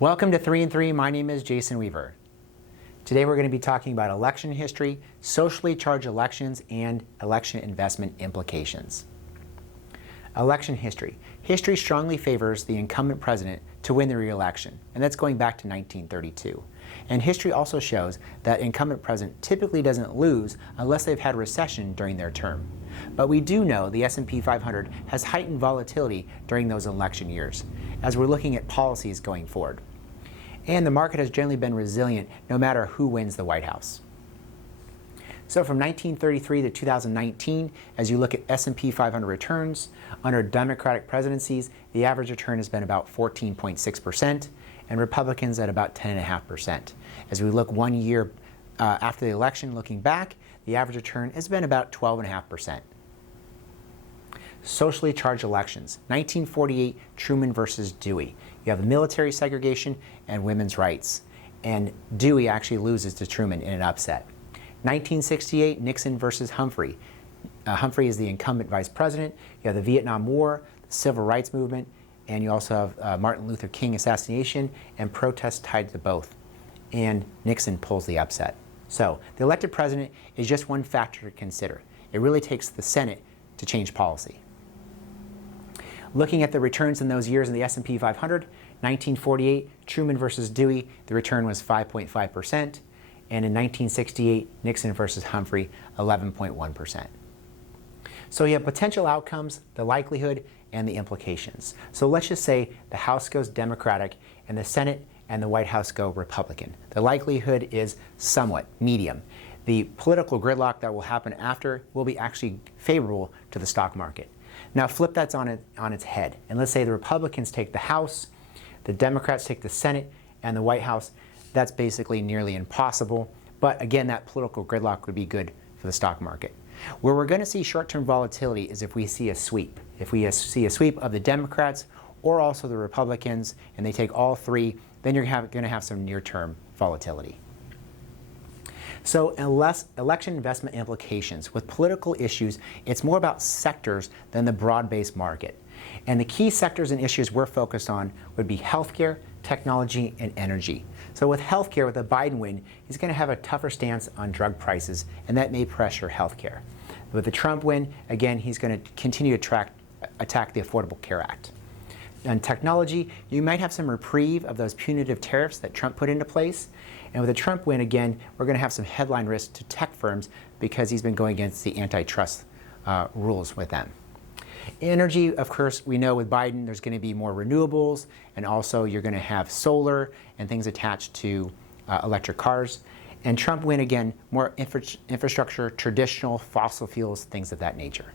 Welcome to 3 and 3. My name is Jason Weaver. Today we're going to be talking about election history, socially charged elections, and election investment implications. Election history. History strongly favors the incumbent president to win the re-election, and that's going back to 1932. And history also shows that incumbent president typically doesn't lose unless they've had recession during their term. But we do know the S&P 500 has heightened volatility during those election years, as we're looking at policies going forward. And the market has generally been resilient no matter who wins the White House. So from 1933 to 2019, as you look at S&P 500 returns, under Democratic presidencies, the average return has been about 14.6%, and Republicans at about 10.5%. As we look 1 year after the election, looking back, the average return has been about 12.5%. Socially charged elections. 1948, Truman versus Dewey. You have military segregation and women's rights. And Dewey actually loses to Truman in an upset. 1968, Nixon versus Humphrey. Humphrey is the incumbent vice president. You have the Vietnam War, the Civil Rights Movement, and you also have Martin Luther King assassination and protests tied to both. And Nixon pulls the upset. So the elected president is just one factor to consider. It really takes the Senate to change policy. Looking at the returns in those years in the S&P 500, 1948, Truman versus Dewey, the return was 5.5%. And in 1968, Nixon versus Humphrey, 11.1%. So you have potential outcomes, the likelihood, and the implications. So let's just say the House goes Democratic and the Senate and the White House go Republican. The likelihood is somewhat medium. The political gridlock that will happen after will be actually favorable to the stock market. Now flip that on its head, and let's say the Republicans take the House, the Democrats take the Senate, and the White House. That's basically nearly impossible, but again, that political gridlock would be good for the stock market. Where we're going to see short-term volatility is if we see a sweep. If we see a sweep of the Democrats or also the Republicans, and they take all three, then you're going to have some near-term volatility. So election investment implications. With political issues, it's more about sectors than the broad-based market. And the key sectors and issues we're focused on would be healthcare, technology, and energy. So with healthcare, with the Biden win, he's going to have a tougher stance on drug prices, and that may pressure healthcare. With the Trump win, again, he's going to continue to attack the Affordable Care Act. And technology, you might have some reprieve of those punitive tariffs that Trump put into place. And with the Trump win, again, we're going to have some headline risk to tech firms because he's been going against the antitrust rules with them. Energy, of course, we know with Biden, there's going to be more renewables, and also you're going to have solar and things attached to electric cars. And Trump win, again, more infrastructure, traditional fossil fuels, things of that nature.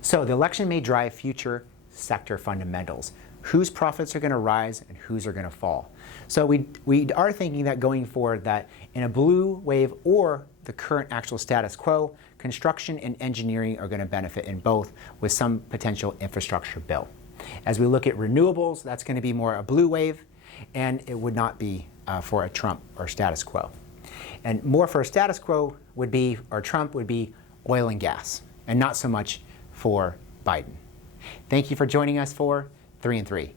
So the election may drive future sector fundamentals. Whose profits are going to rise and whose are going to fall. So we are thinking that going forward that in a blue wave or the current actual status quo, construction and engineering are going to benefit in both with some potential infrastructure bill. As we look at renewables, that's going to be more a blue wave, and it would not be for a Trump or status quo. And more for a status quo would be, or Trump would be, oil and gas, and not so much for Biden. Thank you for joining us for 3 and 3.